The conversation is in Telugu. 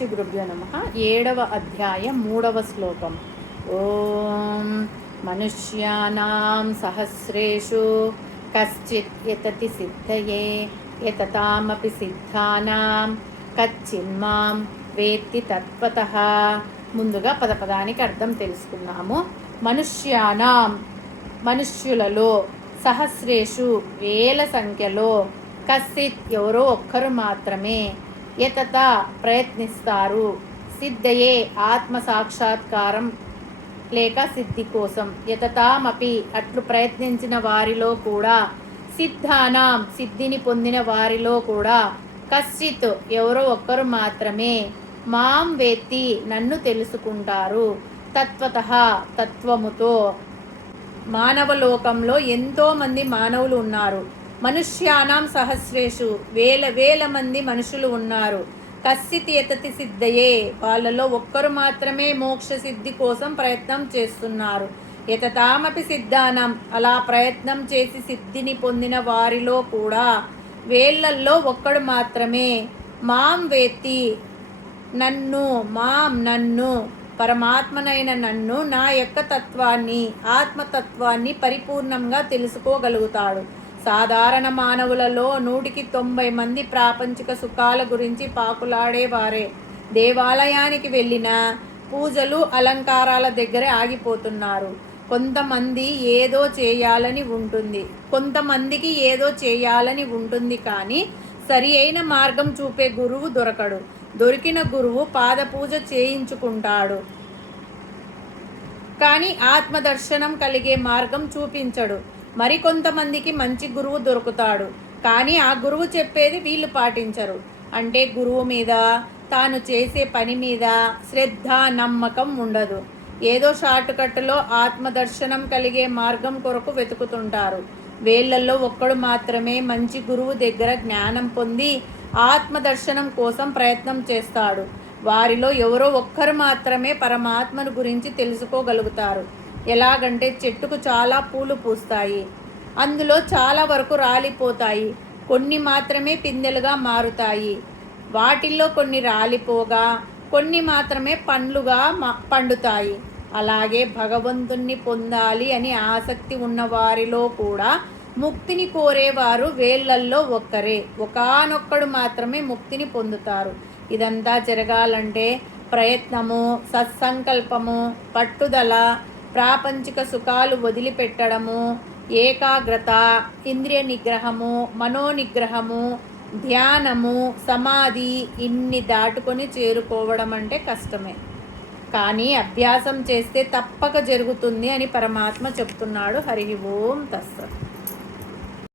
శ్రీ గురుభ్యో నమః. 7వ అధ్యాయం 3వ శ్లోకం. ఓం మనుష్యానాం సహస్రేషు కశ్చిత్ యతతి సిద్ధయే యతతామపి సిద్ధానాం కచ్చిన్మాం వేత్తి తత్వతః. ముందుగా పదపదానికి అర్థం తెలుసుకున్నాము. మనుష్యానాం మనుష్యులలో, సహస్రేషు వేల సంఖ్యలో, కశ్చిత్ ఎవరో ఒక్కరు మాత్రమే, యతత ప్రయత్నిస్తారు, సిద్ధయే ఆత్మ సాక్షాత్కారం లేక సిద్ధి కోసం, యతతామపి అట్లు ప్రయత్నించిన వారిలో కూడా, సిద్ధానాం సిద్ధిని పొందిన వారిలో కూడా, కశ్చిత్ ఎవరో ఒక్కరు మాత్రమే, మాం వేత్తి నన్ను తెలుసుకుంటారు, తత్వతః తత్వముతో. మానవలోకంలో ఎంతోమంది మానవులు ఉన్నారు. మనుష్యానాం సహస్రేషు వేల మంది మనుషులు ఉన్నారు. కశ్చిత్ యతతి సిద్ధయే వాళ్ళలో ఒక్కరు మాత్రమే మోక్ష సిద్ధి కోసం ప్రయత్నం చేస్తున్నారు. యతతామపి సిద్ధానం అలా ప్రయత్నం చేసి సిద్ధిని పొందిన వారిలో కూడా వేళ్ళల్లో ఒక్కడు మాత్రమే, మాం వేత్తి నన్ను పరమాత్మనైన నన్ను, నా యొక్క తత్వాన్ని ఆత్మతత్వాన్ని పరిపూర్ణంగా తెలుసుకోగలుగుతాడు. సాధారణ మానవులలో 100కి 90 మంది ప్రాపంచిక సుఖాల గురించి పాకులాడేవారే. దేవాలయానికి వెళ్ళిన పూజలు అలంకారాల దగ్గర ఆగిపోతున్నారు. కొంతమందికి ఏదో చేయాలని ఉంటుంది కానీ సరి అయిన మార్గం చూపే గురువు దొరకడు. దొరికిన గురువు పాదపూజ చేయించుకుంటాడు కానీ ఆత్మదర్శనం కలిగే మార్గం చూపించడు. మరికొంతమందికి మంచి గురువు దొరుకుతాడు కానీ ఆ గురువు చెప్పేది వీళ్ళు పాటించరు. అంటే గురువు మీద, తాను చేసే పని మీద శ్రద్ధ, నమ్మకం ఉండదు. ఏదో షార్ట్కట్లో ఆత్మదర్శనం కలిగే మార్గం కొరకు వెతుకుతుంటారు. వేళ్లలో ఒక్కడు మాత్రమే మంచి గురువు దగ్గర జ్ఞానం పొంది ఆత్మదర్శనం కోసం ప్రయత్నం చేస్తాడు. వారిలో ఎవరో ఒక్కరు మాత్రమే పరమాత్మను గురించి తెలుసుకోగలుగుతారు. ఎలాగంటే చెట్టుకు చాలా పూలు పూస్తాయి, అందులో చాలా వరకు రాలిపోతాయి, కొన్ని మాత్రమే పిందెలుగా మారుతాయి. వాటిల్లో కొన్ని రాలిపోగా కొన్ని మాత్రమే పండ్లుగా పండుతాయి. అలాగే భగవంతుణ్ణి పొందాలి అని ఆసక్తి ఉన్న వారిలో కూడా ముక్తిని కోరేవారు వేళ్లల్లో ఒక్కరే, ఒకానొక్కడు మాత్రమే ముక్తిని పొందుతారు. ఇదంతా జరగాలంటే ప్రయత్నము, సత్సంకల్పము, పట్టుదల, ప్రాపంచిక సుఖాలు వదిలిపెట్టడము, ఏకాగ్రత, ఇంద్రియ నిగ్రహము, మనోనిగ్రహము, ధ్యానము, సమాధి ఇన్ని దాటుకొని చేరుకోవడం అంటే కష్టమే. కానీ అభ్యాసం చేస్తే తప్పక జరుగుతుంది అని పరమాత్మ చెప్తున్నాడు. హరి ఓం తస్సత్.